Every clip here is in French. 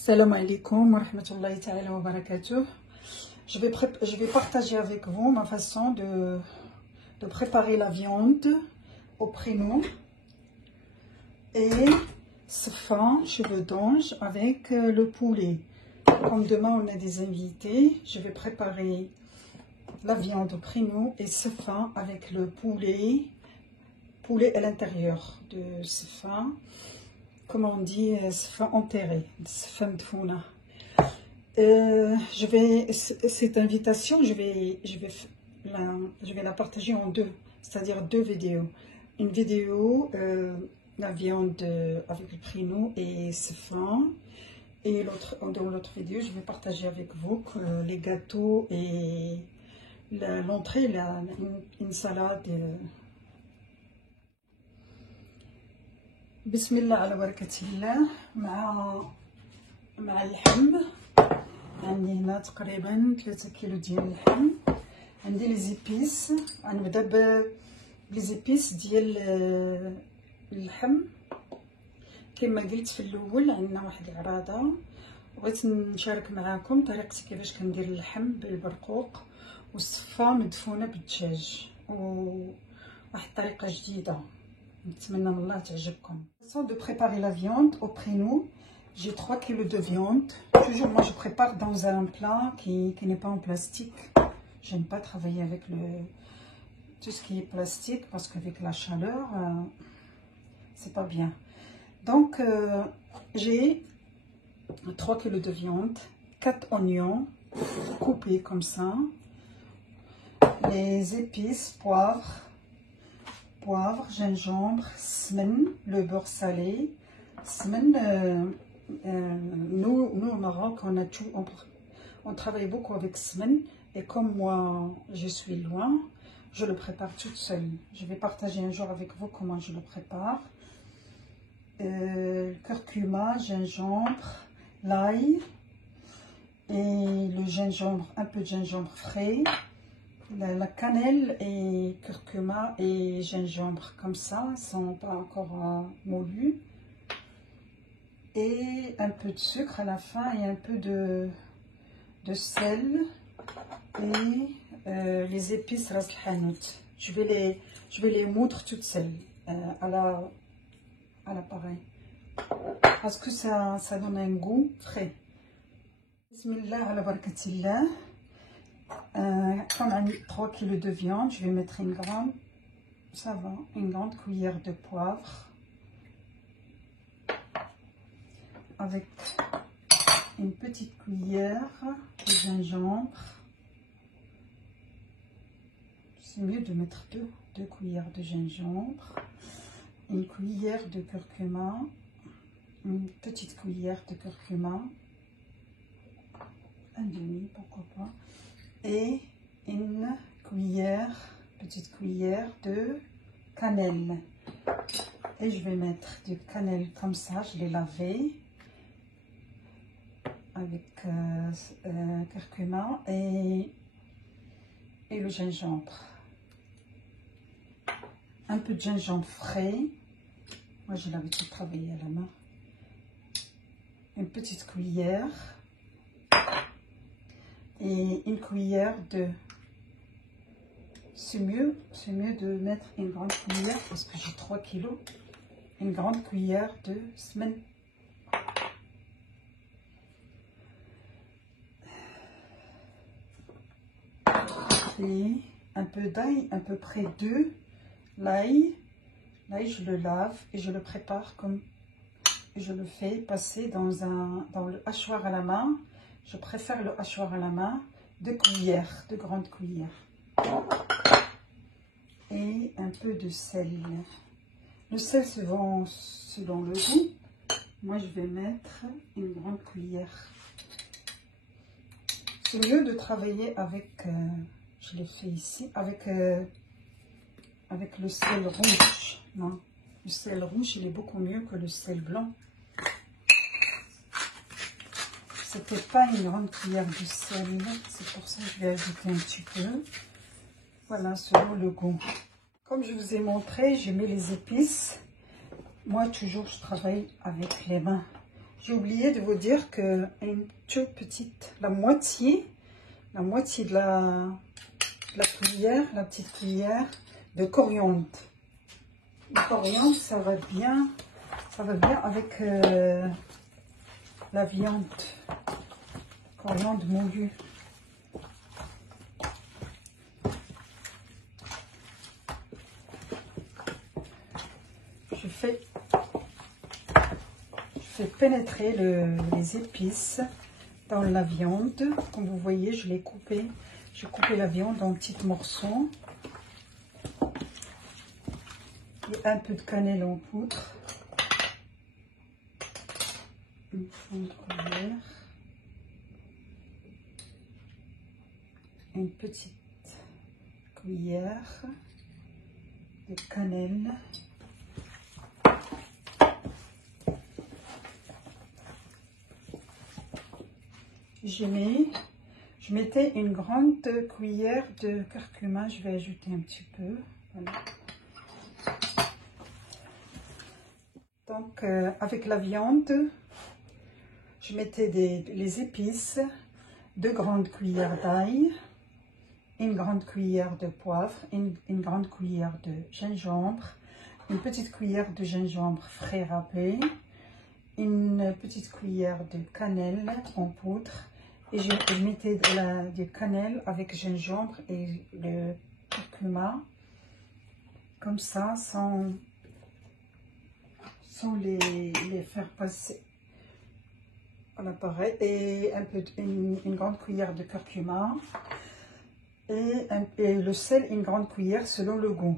Salam alaikum wa rahmatullahi ta'ala wa barakatuh. Je vais partager avec vous ma façon de préparer la viande au prénom et ce fin cheveux d'ange avec le poulet. Comme demain on a des invités, je vais préparer la viande au prénom et ce fin avec le poulet à l'intérieur de ce fin. Comment on dit, sfa enterré, sfa mdfouna. Cette invitation, je vais la partager en deux, c'est-à-dire deux vidéos. Une vidéo, la viande avec le prénom et sfa, et dans l'autre vidéo, je vais partager avec vous les gâteaux et l'entrée, une salade. بسم الله على بركة الله مع اللحم. عندي هنا تقريبا 3 كيلو ديال اللحم. عندي لي زيبيس، غنبدا بلي زيبيس ديال اللحم. كما قلت في الاول عندنا واحد العراضه، بغيت نشارك معكم طريقتي كيفاش كندير اللحم بالبرقوق والصفه مدفونه بالدجاج، وواحد الطريقه جديده نتمنى من الله تعجبكم. Façon de préparer la viande au prénom. J'ai 3 kg de viande. Toujours moi je prépare dans un plat qui n'est pas en plastique. J'aime pas travailler avec tout ce qui est plastique parce qu'avec la chaleur c'est pas bien. Donc j'ai 3 kg de viande, 4 oignons coupés comme ça, les épices, poivre, gingembre, semen, le beurre salé. Semen, nous au Maroc, on travaille beaucoup avec semen. Et comme moi, je suis loin, je le prépare toute seule. Je vais partager un jour avec vous comment je le prépare. Curcuma, gingembre, l'ail et le gingembre, un peu de gingembre frais. La cannelle et curcuma et gingembre comme ça, ils ne sont pas encore moulus. Et un peu de sucre à la fin et un peu de sel et les épices ras el-hanout. Je vais les moudre toutes seules à l'appareil parce que ça donne un goût frais. Bismillah ala barakatillah. Comme 3 kg de viande, je vais mettre une grande cuillère de poivre avec une petite cuillère de gingembre. C'est mieux de mettre deux cuillères de gingembre, une cuillère de curcuma, une petite cuillère de curcuma, un demi pourquoi pas, et une petite cuillère de cannelle. Et je vais mettre du cannelle comme ça, je l'ai lavé avec curcuma et le gingembre. Un peu de gingembre frais, moi j'ai l'habitude de travailler à la main. Une petite cuillère. Et une cuillère de... C'est mieux de mettre une grande cuillère parce que j'ai 3 kilos. Une grande cuillère de semen. Et un peu d'ail, à peu près 2. L'ail, je le lave et je le prépare comme... Je le fais passer dans le hachoir à la main. Je préfère le hachoir à la main, 2 cuillères, 2 grandes cuillères. Et un peu de sel. Le sel selon le goût. Moi, je vais mettre une grande cuillère. C'est mieux de travailler avec, je l'ai fait ici, avec le sel rouge. Non, le sel rouge, il est beaucoup mieux que le sel blanc. C'était pas une grande cuillère de sel, c'est pour ça que je vais ajouter un petit peu. Voilà, selon le goût. Comme je vous ai montré, je mets les épices. Moi, toujours, je travaille avec les mains. J'ai oublié de vous dire que une toute petite, la moitié de la cuillère, la petite cuillère de coriandre. Le coriandre, ça va bien avec la viande. Coriandre moulu. Je fais pénétrer les épices dans la viande. Comme vous voyez, je l'ai coupé. J'ai coupé la viande en petits morceaux. Et un peu de cannelle en poudre. Une fond de cuillère. Une petite cuillère de cannelle. Je mettais une grande cuillère de curcuma. Je vais ajouter un petit peu. Voilà. Donc, avec la viande, je mettais les épices, 2 grandes cuillères d'ail, une grande cuillère de poivre, une grande cuillère de gingembre, une petite cuillère de gingembre frais râpé, une petite cuillère de cannelle en poudre. Et je mettais de cannelle avec gingembre et le curcuma, comme ça, sans les faire passer à l'appareil. Et une grande cuillère de curcuma et le sel, une grande cuillère selon le goût.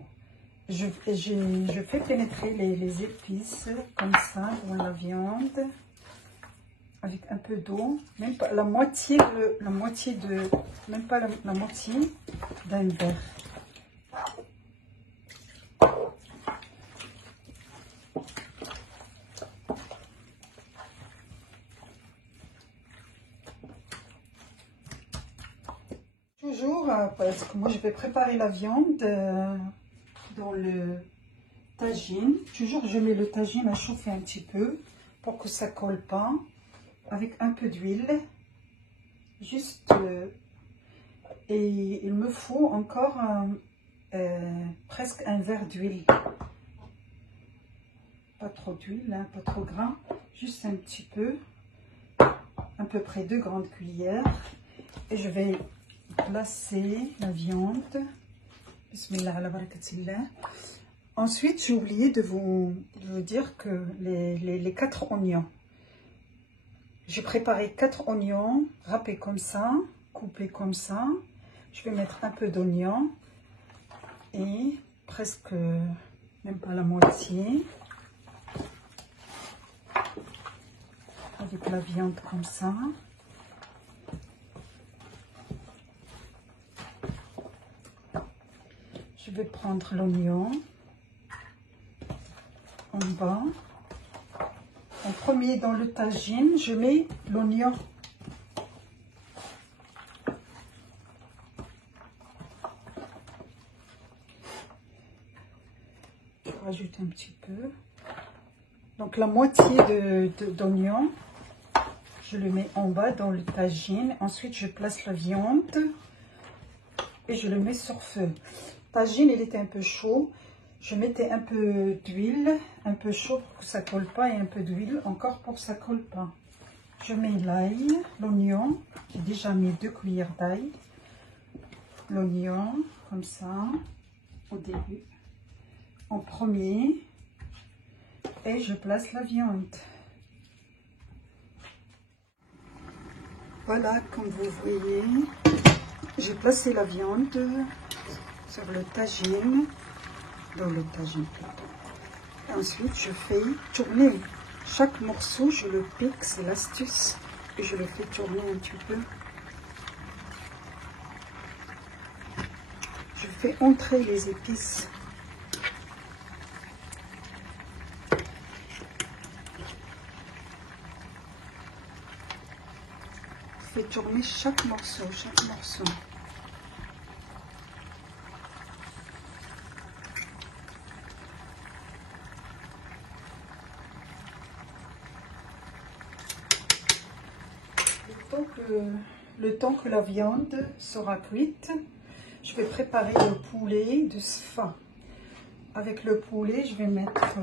Je fais pénétrer les épices comme ça dans la viande avec un peu d'eau, même pas la moitié même pas la moitié d'un verre. Toujours, parce que moi je vais préparer la viande dans le tagine. Toujours je mets le tagine à chauffer un petit peu pour que ça colle pas, avec un peu d'huile, juste et il me faut encore presque un verre d'huile. Pas trop d'huile, hein, pas trop gras, juste un petit peu, à peu près 2 grandes cuillères. Et je vais placer la viande. Bismillah ala barakatillah. Ensuite, j'ai oublié de vous dire que les 4 oignons. J'ai préparé 4 oignons râpés comme ça, coupés comme ça. Je vais mettre un peu d'oignon et presque même pas la moitié. Avec la viande comme ça. Je vais prendre l'oignon en bas. En premier, dans le tagine, je mets l'oignon. Je rajoute un petit peu. Donc la moitié d'oignon, je le mets en bas dans le tagine. Ensuite, je place la viande et je le mets sur feu. Le tagine, il était un peu chaud. Je mettais un peu d'huile, un peu chaud pour que ça colle pas, et un peu d'huile encore pour que ça colle pas. Je mets l'ail, l'oignon. J'ai déjà mis 2 cuillères d'ail. L'oignon, comme ça, au début, en premier. Et je place la viande. Voilà, comme vous voyez, j'ai placé la viande sur le tagine, dans le tagine plutôt. Et ensuite, je fais tourner chaque morceau, je le pique, c'est l'astuce, et je le fais tourner un petit peu. Je fais entrer les épices. Je fais tourner chaque morceau, chaque morceau. Donc, le temps que la viande sera cuite, je vais préparer le poulet de Sfa. Avec le poulet, je vais mettre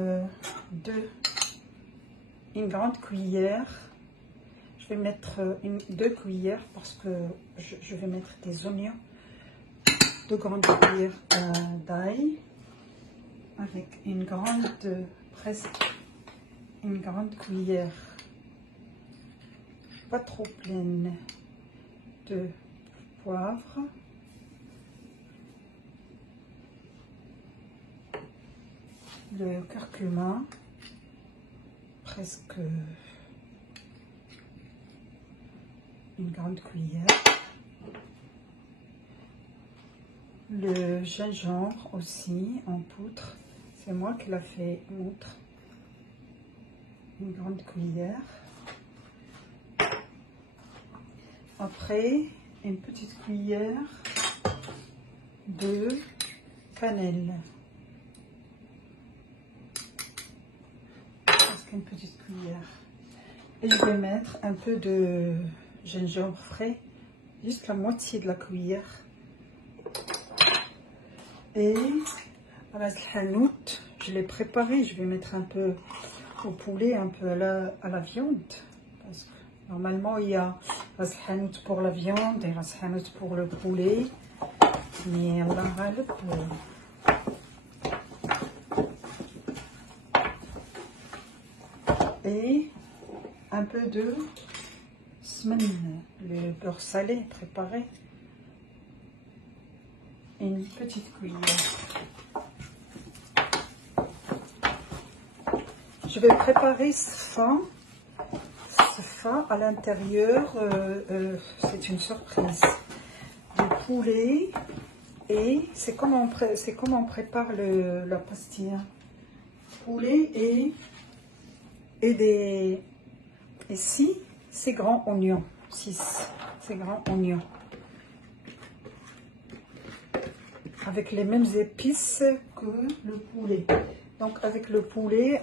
une grande cuillère. Je vais mettre 2 cuillères parce que je vais mettre des oignons. 2 grandes cuillères d'ail avec presque une grande cuillère, pas trop pleine, de poivre. Le curcuma, presque une grande cuillère. Le gingembre aussi en poudre, c'est moi qui l'ai fait moudre, une grande cuillère. Après, une petite cuillère de cannelle. Presque une petite cuillère. Et je vais mettre un peu de gingembre frais, juste la moitié de la cuillère. Et à la hanout, je l'ai préparé, je vais mettre un peu au poulet, un peu à la viande. Parce que normalement, il y a la hanout pour la viande et la hanout pour le poulet. Mais Allah ghalib, et un peu de semaine, le beurre salé préparé. Une petite cuillère. Je vais préparer ce à l'intérieur, c'est une surprise, du poulet, et c'est comment on prépare la pastilla. Poulet et ici, ces grands oignons, 6, ces grands oignons. Avec les mêmes épices que le poulet. Donc avec le poulet,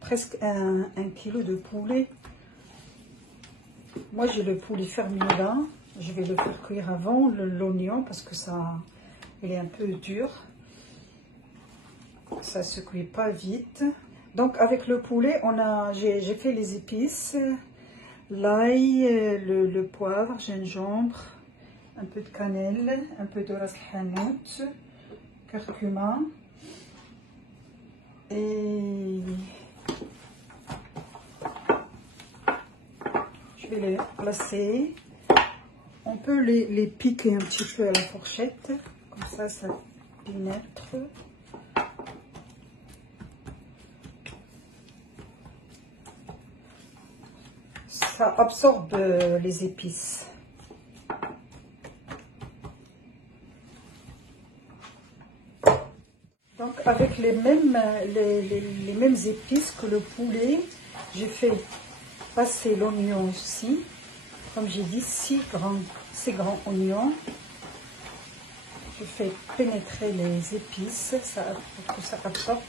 presque un kilo de poulet. Moi j'ai le poulet fermier là. Je vais le faire cuire avant l'oignon parce que il est un peu dur. Ça se cuit pas vite. Donc avec le poulet, j'ai fait les épices, l'ail, le poivre, gingembre, un peu de cannelle, un peu de ras hanout, curcuma, et je vais les placer. On peut les piquer un petit peu à la fourchette, comme ça pénètre. Ça absorbe les épices. Donc avec les mêmes épices que le poulet, j'ai fait passer l'oignon aussi. Comme j'ai dit, 6 grands oignons. Je fais pénétrer les épices pour que ça absorbe.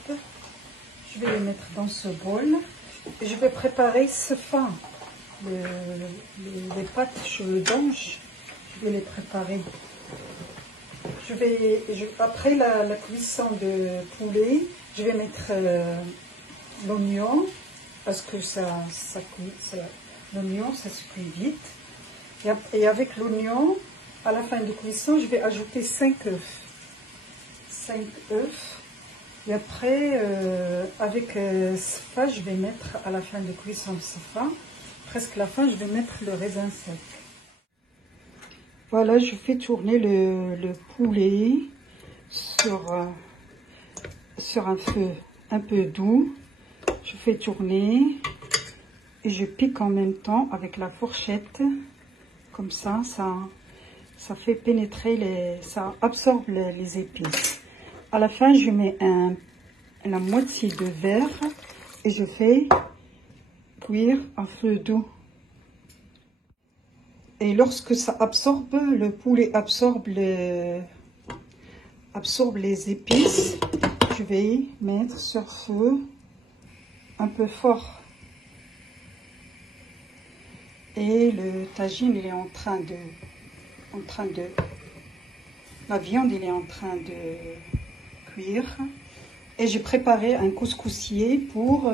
Je vais les mettre dans ce bol. Et je vais préparer ce pain. Les pâtes cheveux d'ange, je vais les préparer. Après la cuisson de poulet, je vais mettre l'oignon parce que l'oignon ça se cuit vite. Et avec l'oignon, à la fin de cuisson, je vais ajouter 5 œufs. 5 œufs. Et après, avec Sfa, je vais mettre à la fin de cuisson de Sfa, presque la fin, je vais mettre le raisin sec. Voilà, je fais tourner le poulet sur un feu un peu doux. Je fais tourner et je pique en même temps avec la fourchette. Comme ça fait pénétrer, ça absorbe les épices. À la fin, je mets la moitié de verre et je fais cuire à feu doux. Et lorsque ça absorbe, le poulet absorbe les épices, je vais mettre sur feu un peu fort. Et le tagine, il est la viande, il est en train de cuire. Et j'ai préparé un couscoussier pour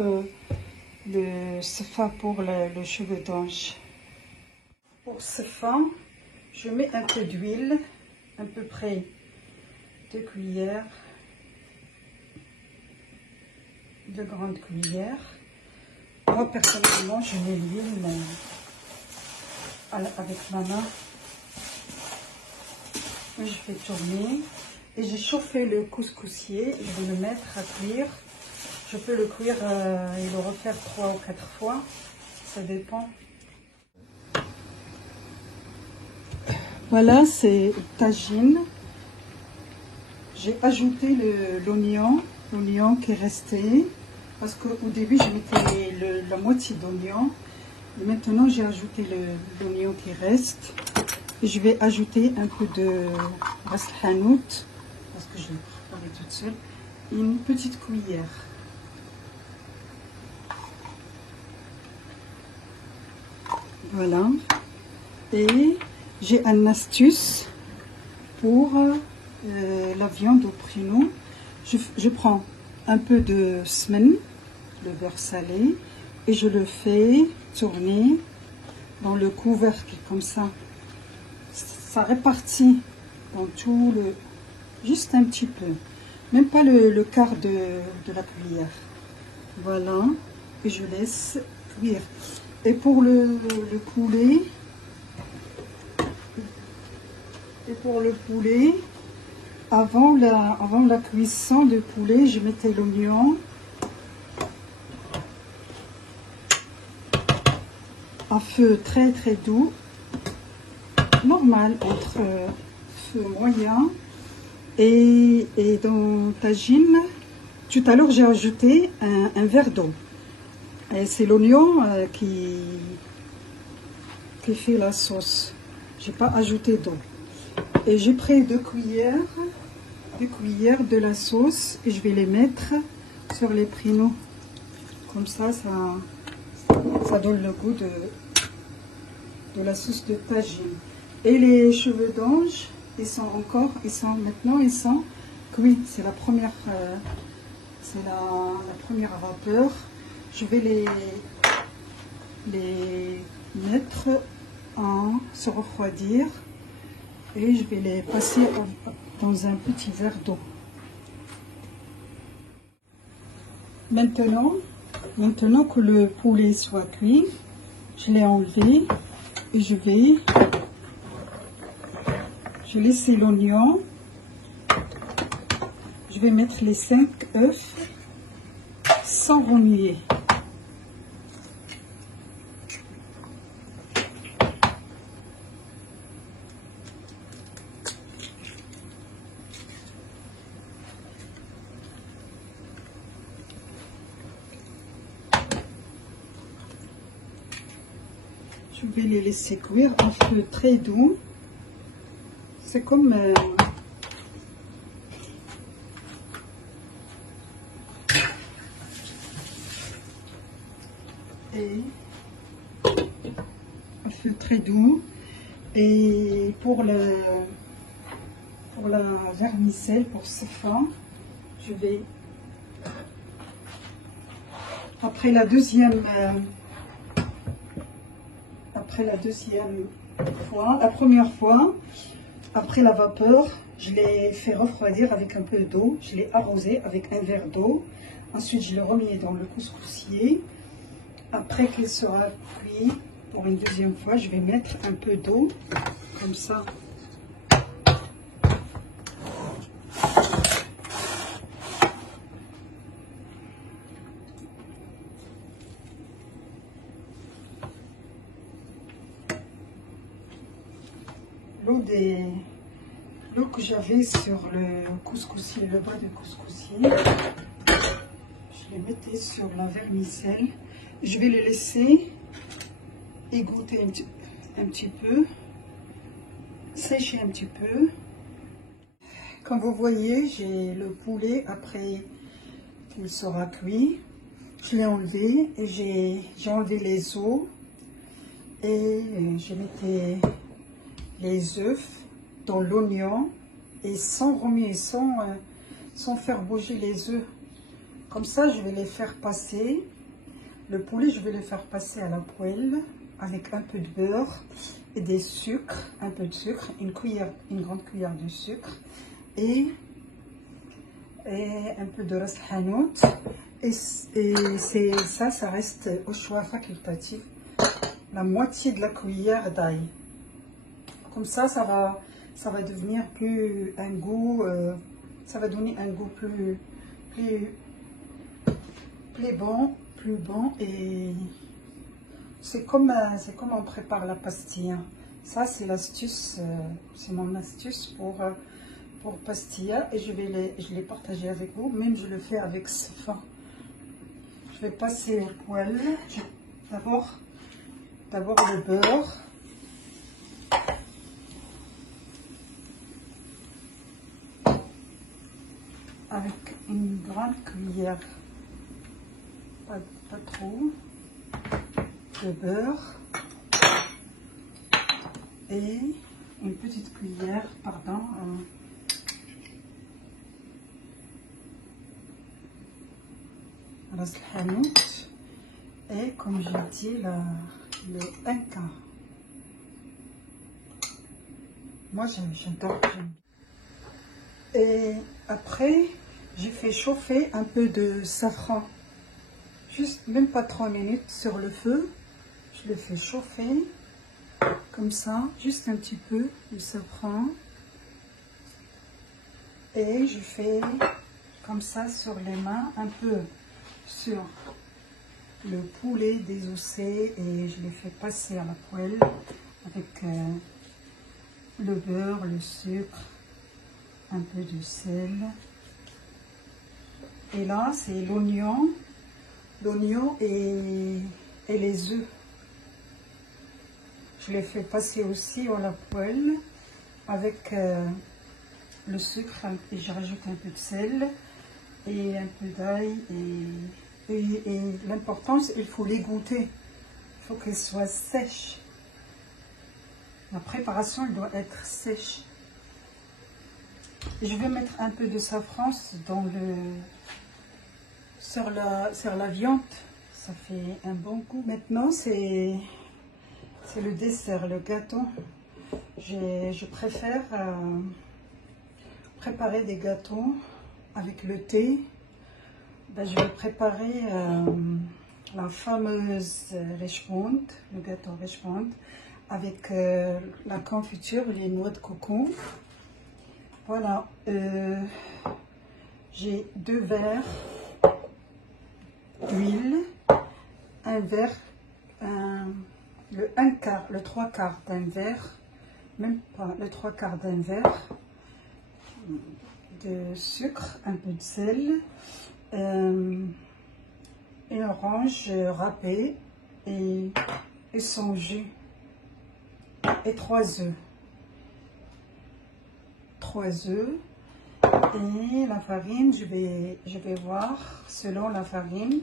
le sefa, pour le cheveu d'ange. Pour sefa, je mets un peu d'huile, à peu près 2 cuillères, 2 grandes cuillères. Moi, personnellement, je mets l'huile avec ma main. Et je fais tourner. Et j'ai chauffé le couscoussier. Je vais le mettre à cuire. Je peux le cuire et le refaire 3 ou 4 fois. Ça dépend. Voilà, c'est tagine. J'ai ajouté l'oignon qui est resté. Parce qu'au début, je mettais la moitié d'oignon. Et maintenant, j'ai ajouté l'oignon qui reste. Et je vais ajouter un peu de ras hanout, parce que je l'ai préparé toute seule. Une petite cuillère. Voilà. Et j'ai une astuce pour la viande au pruneau. Je prends un peu de smen, le beurre salé, et je le fais tourner dans le couvercle comme ça. Ça répartit dans tout le... juste un petit peu. Même pas le quart de la cuillère. Voilà. Et je laisse cuire. Et pour le poulet... avant la cuisson du poulet, je mettais l'oignon à feu très très doux, normal, entre feu moyen. Et dans tagine, tout à l'heure j'ai ajouté un verre d'eau. Et c'est l'oignon qui fait la sauce. J'ai pas ajouté d'eau. Et j'ai pris 2 cuillères de la sauce et je vais les mettre sur les pruneaux. Comme ça, ça donne le goût de la sauce de tagine. Et les cheveux d'ange, ils sont cuits. C'est la première vapeur. Je vais les mettre se refroidir. Et je vais les passer dans un petit verre d'eau. Maintenant que le poulet soit cuit, je l'ai enlevé et je laisse l'oignon. Je vais mettre les 5 œufs sans remuer. Je vais les laisser cuire à feu très doux. C'est comme et à feu très doux. Et pour la vermicelle, pour ce fond, je vais après la deuxième fois, la première fois, après la vapeur, je l'ai fait refroidir avec un peu d'eau. Je l'ai arrosé avec un verre d'eau. Ensuite, je l'ai remis dans le couscoussier. Après qu'il sera cuit, pour une deuxième fois, je vais mettre un peu d'eau, comme ça. L'eau que j'avais sur le couscoussier, le bas du couscoussier, je les mettais sur la vermicelle. Je vais les laisser égoutter un petit peu, sécher un petit peu. Comme vous voyez, j'ai le poulet après qu'il sera cuit. Je l'ai enlevé et j'ai enlevé les os. Et je mettais les œufs dans l'oignon et sans remuer, sans faire bouger les œufs. Comme ça, je vais les faire passer. Le poulet, je vais le faire passer à la poêle avec un peu de beurre et des sucres, un peu de sucre, une grande cuillère de sucre et un peu de ras hanout. Et ça reste au choix facultatif. La moitié de la cuillère d'ail. Comme ça, ça va devenir un goût, ça va donner un goût plus bon, et c'est comme on prépare la pastilla. Ça, c'est l'astuce, c'est mon astuce pour pastilla, et je l'ai partagé avec vous. Même je le fais avec ce fin. Je vais passer au poêle. D'abord le beurre. Avec une grande cuillère, pas trop, de beurre et une petite cuillère, ras hanout, et comme j'ai dit, le 1 quart. Moi j'adore. Et après, j'ai fait chauffer un peu de safran, juste même pas 3 minutes sur le feu. Je le fais chauffer comme ça, juste un petit peu de safran, et je fais comme ça sur les mains, un peu sur le poulet désossé, et je les fais passer à la poêle avec le beurre, le sucre, un peu de sel. Et là, c'est l'oignon et les œufs. Je les fais passer aussi à la poêle avec le sucre, et je rajoute un peu de sel et un peu d'ail. Et l'important, il faut l'égoutter. Il faut qu'elle soit sèche. La préparation, elle doit être sèche. Et je vais mettre un peu de safran sur la viande. Ça fait un bon goût. Maintenant, c'est le dessert, le gâteau. Je préfère préparer des gâteaux avec le thé. Ben, je vais préparer la fameuse Richmond, le gâteau Richmond, avec la confiture, les noix de coco. Voilà, j'ai 2 verres d'huile, un verre, le 3/4 d'un verre, même pas le 3/4 d'un verre de sucre, un peu de sel, une orange râpée et son jus, et 3 œufs. 3 œufs. Et la farine, je vais voir selon la farine.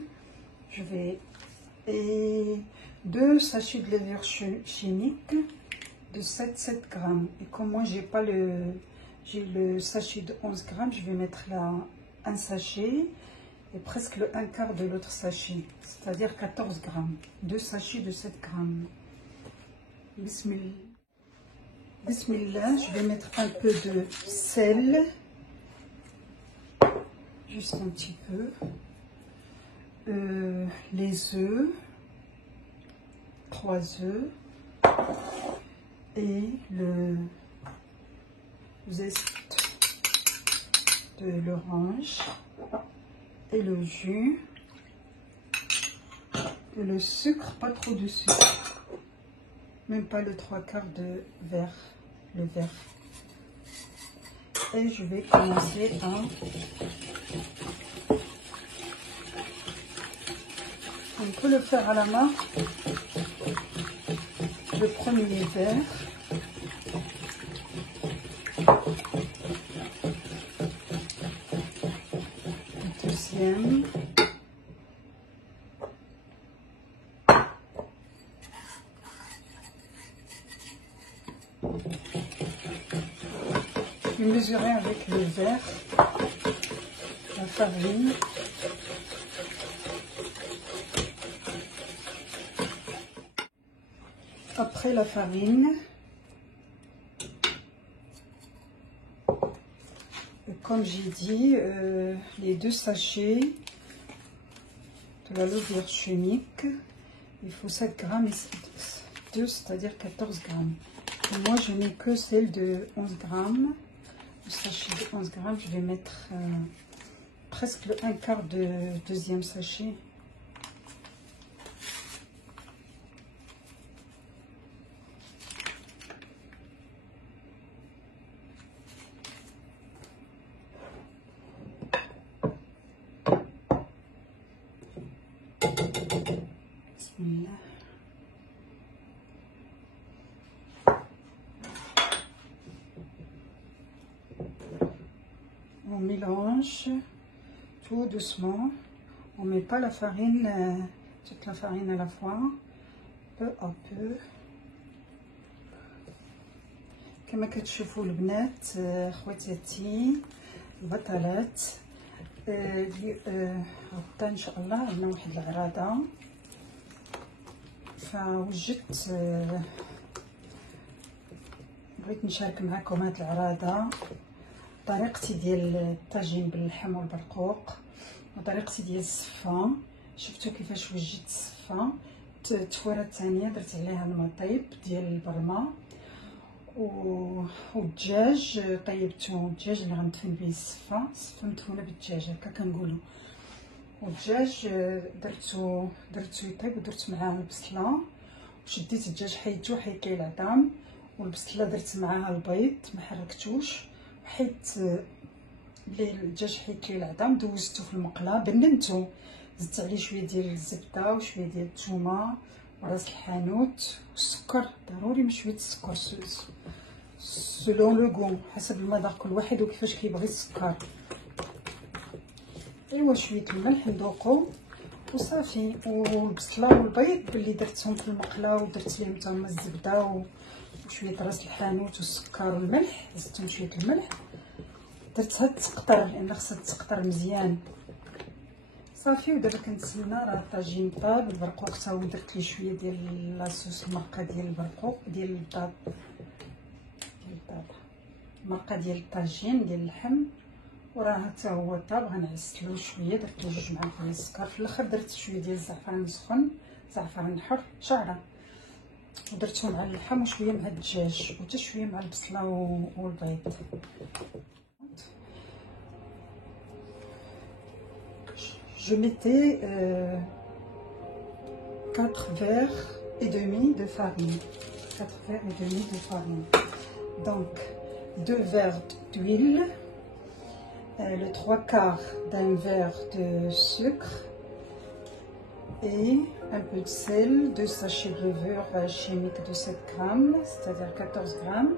Et 2 sachets de levure chimique de 7 grammes. Et comme moi j'ai le sachet de 11 grammes, je vais mettre là un sachet et presque le 1/4 de l'autre sachet, c'est-à-dire 14 grammes. 2 sachets de 7 grammes. Bismillah. Bismillah, je vais mettre un peu de sel, juste un petit peu, les œufs, 3 œufs, et le zeste de l'orange, et le jus, et le sucre, pas trop de sucre, même pas le 3/4 de verre, le verre. Et je vais commencer on peut le faire à la main, le premier verre. Le deuxième. Je vais mesurer avec le verre la farine. Après la farine, comme j'ai dit, les 2 sachets de la levure chimique, il faut 7 grammes et 2, c'est-à-dire 14 grammes. Et moi, je mets que celle de 11 grammes. Le sachet de 11 grammes, je vais mettre presque le 1/4 de deuxième sachet. Bismillah. On mélange tout doucement. On met pas la farine, toute la farine à la fois, peu à peu. كما كتشوفوا البنات خواتاتي البطلات اللي غدا ان شاء الله عندنا واحد العراضه، فوجدت بغيت نشارك معكم هاد العراضه، طريقتي ديال الطاجين باللحم والبرقوق وطريقتي ديال الصفه. شفتوا كيفاش وجدت الصفه. التفوره الثانيه درت عليها المطيب ديال البرمه والدجاج طيبته، الدجاج اللي غندفن به الصفه مدفونه بالدجاج هكا كنقولوا. والدجاج درتو يطيب ودرت معاه البصله وشديت الدجاج حيدته وحيدت ليه العظام، والبصله درت معاها البيض ما حركتوش، وحيت بلي الدجاج حيدت ليه العظام دوزته في المقله بننتو، زدت عليه شويه ديال الزبده وشويه ديال الثومه وراس الحانوت والسكر، ضروري من شويه السكر سولون لو غو، حسب المذاق كل واحد وكيفاش كيبغي السكر. ايوا شويه الملح نذوقو وصافي. والبصله والبيض باللي درتهم في المقله ودرت ليهم حتى هما الزبده وشويه راس الحانوت والسكر والملح، زدتهم شويه الملح، درتها تقطر لان خصها تقطر مزيان صافي. ودابا كنتسنى راه الطاجين طاب. البرقوق حتى هو درت ليه شويه ديال لاصوص المرقه ديال البرقوق ديال البيض المرقه ديال الطاجين ديال اللحم، وراه حتى هو طاب. غنعسلو شويه، درت له 2 معالق ديال السكر، في الاخر درت شويه ديال الزعفران سخون، زعفران حر شعره، ودرتو مع اللحم وشويه مع الدجاج وحتى شويه مع البصله والبيض. Je mettais 4 verres et demi de farine. 4 verres et demi de farine. Donc 2 verres d'huile, le 3/4 d'un verre de sucre et un peu de sel, 2 sachets de levure chimique de 7 grammes, c'est-à-dire 14 grammes,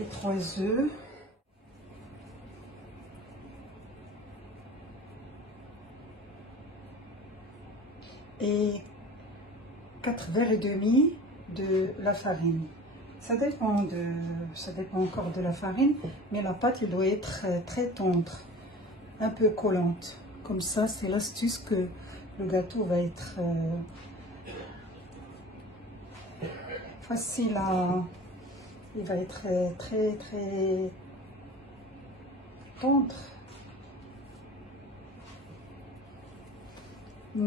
et 3 œufs. Et 4 verres et demi de la farine. Ça dépend encore de la farine, mais la pâte elle doit être très tendre, un peu collante. Comme ça, c'est l'astuce que le gâteau va être facile à... Il va être très tendre.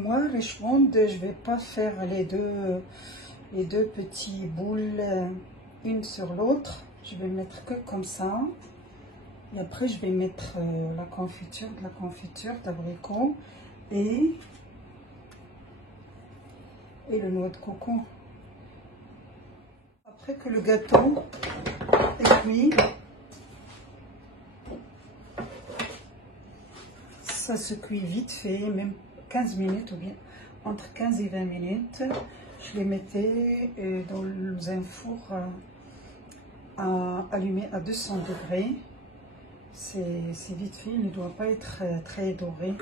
Moi, Richmond, je vais pas faire les deux petits boules une sur l'autre. Je vais mettre que comme ça. Et après, je vais mettre la confiture d'abricot et le noix de coco. Après que le gâteau est cuit, ça se cuit vite fait, même 15 minutes ou bien entre 15 et 20 minutes. Je les mettais dans un four allumé à 200 degrés. C'est vite fait, il ne doit pas être très doré.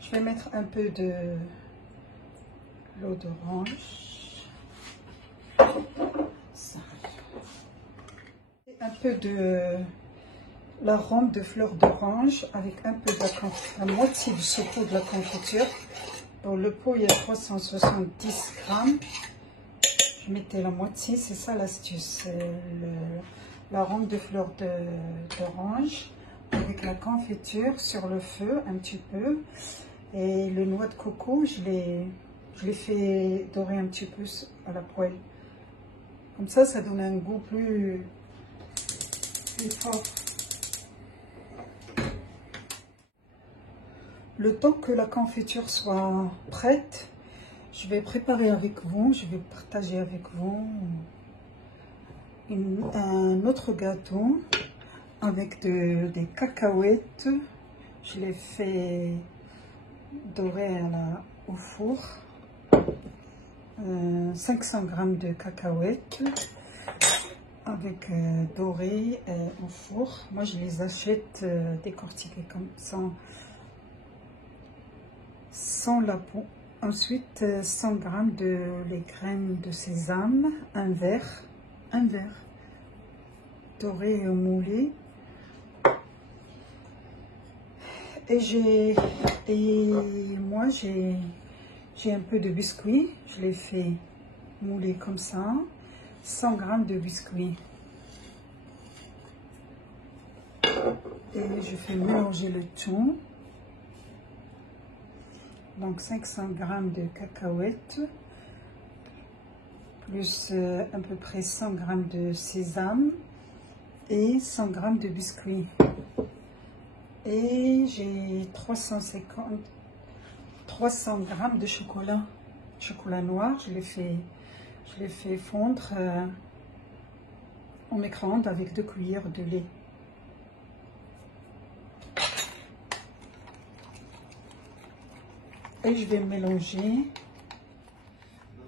Je vais mettre un peu de l'eau d'orange. peu de l'arôme de fleur d'orange avec un peu de la moitié du pot de la confiture. Pour le pot, il y a 370 grammes. Je mettais la moitié, c'est ça l'astuce. L'arôme de fleur d'orange avec la confiture sur le feu un petit peu. Et le noix de coco, je l'ai fait dorer un petit peu à la poêle. Comme ça donne un goût plus fort. Le temps que la confiture soit prête, je vais préparer avec vous, je vais partager avec vous un autre gâteau avec des cacahuètes. Je l'ai fait dorer au four. 500 grammes de cacahuètes avec doré au four. Moi je les achète décortiquées comme ça, sans la peau. Ensuite 100 grammes de les graines de sésame, un verre doré et moulé. Et moi j'ai un peu de biscuit, je l'ai fait mouler comme ça. 100 grammes de biscuit. Et je fais mélanger le tout. Donc 500 grammes de cacahuètes, plus à peu près 100 grammes de sésame et 100 grammes de biscuit. Et j'ai 300 grammes de chocolat noir. Je l'ai fait fondre au micro-ondes avec 2 cuillères de lait. Et je vais mélanger.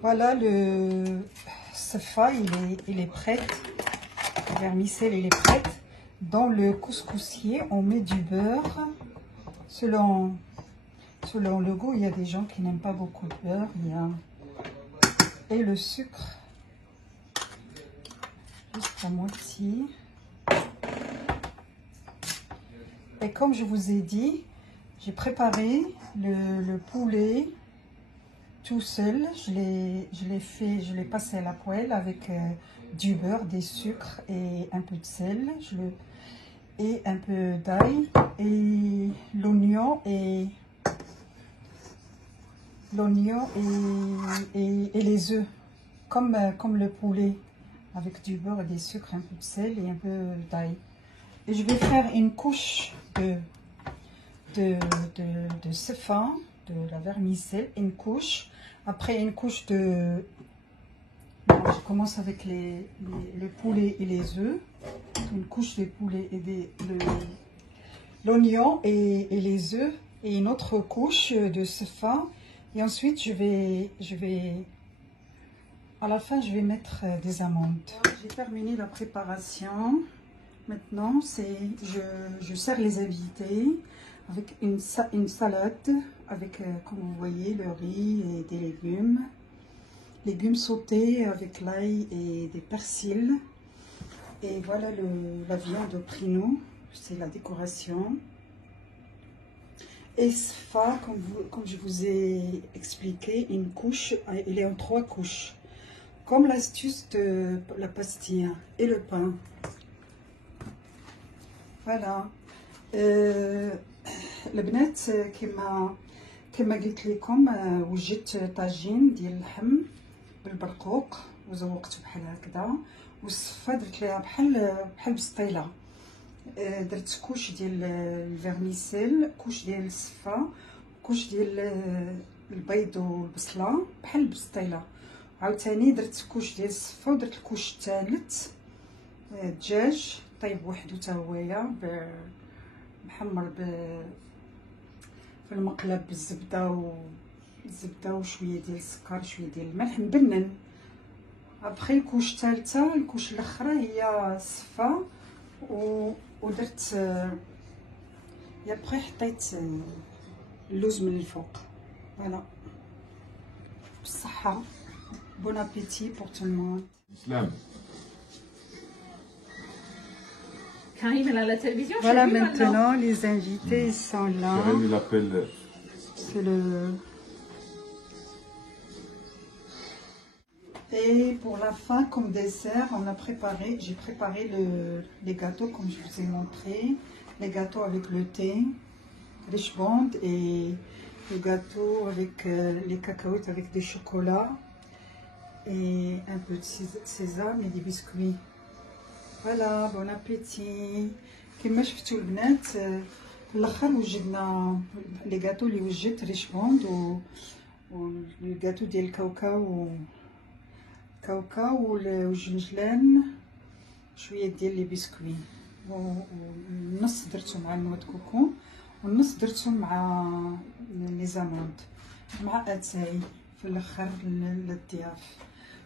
Voilà, le sefa il est prêt. Le vermicelle il est prêt. Dans le couscoussier, on met du beurre. Selon le goût, il y a des gens qui n'aiment pas beaucoup de beurre. Et le sucre, juste la moitié. Et comme je vous ai dit, j'ai préparé le poulet tout seul. Je l'ai passé à la poêle avec du beurre, des sucres et un peu de sel. Et un peu d'ail et l'oignon et les œufs, comme le poulet, avec du beurre et des sucres, un peu de sel et un peu d'ail. Et je vais faire une couche de sefa, de la vermicelle, une couche. Après une couche je commence avec le poulet et les œufs. Une couche de poulet et l'oignon et les œufs. Et une autre couche de sefa. Et ensuite, à la fin, je vais mettre des amandes. J'ai terminé la préparation. Maintenant, je sers les invités avec une salade, avec, comme vous voyez, le riz et des légumes. Légumes sautés avec l'ail et des persils. Et voilà la viande au prino, c'est la décoration. Et sefa, comme je vous ai expliqué, une couche, il est en 3 couches. Comme l'astuce de la pastille et le pain. Voilà. البنات كما قلت لكم وجدت طاجين ديال اللحم بالبرقوق وزوقته بحال هكذا، والصفه درت ليها بحال بسطيله. درت كوش ديال الفرميسيل، كوش ديال الصفه، كوش ديال البيض والبصله بحال البسطيله. عاوتاني درت كوش ديال الصفه ودرت الكوش الثالث دجاج طيب وحده حتى هويا محمر في المقلب بالزبده وشويه ديال السكر شويه ديال الملح مبنن. ابخي الكوش الثالثه الكوش الاخرى هي الصفه ودرت ابخي حطيت اللوز من الفوق. فوالا بالصحه. بون ابيتي بور تو الموند. Karim à la télévision. Voilà, maintenant les invités ils sont là. Karim, il appelle. C'est le... Et pour la fin, comme dessert, j'ai préparé les gâteaux comme je vous ai montré. Les gâteaux avec le thé, les chbandes et le gâteau avec les cacahuètes avec des chocolats et un peu de sésame et des biscuits. Voilà, bon appétit. كما شفتوا البنات في الاخر وجدنا لي غاتو اللي وجدت ريشبوند والغاتو ديال الكاوكاو والجنجلان شويه ديال لي بسكوي والنص درتو مع النوى كوكو والنص درتو مع لي زاموند مع اتاي في الاخر للضياف.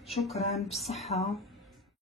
شكرا بالصحه.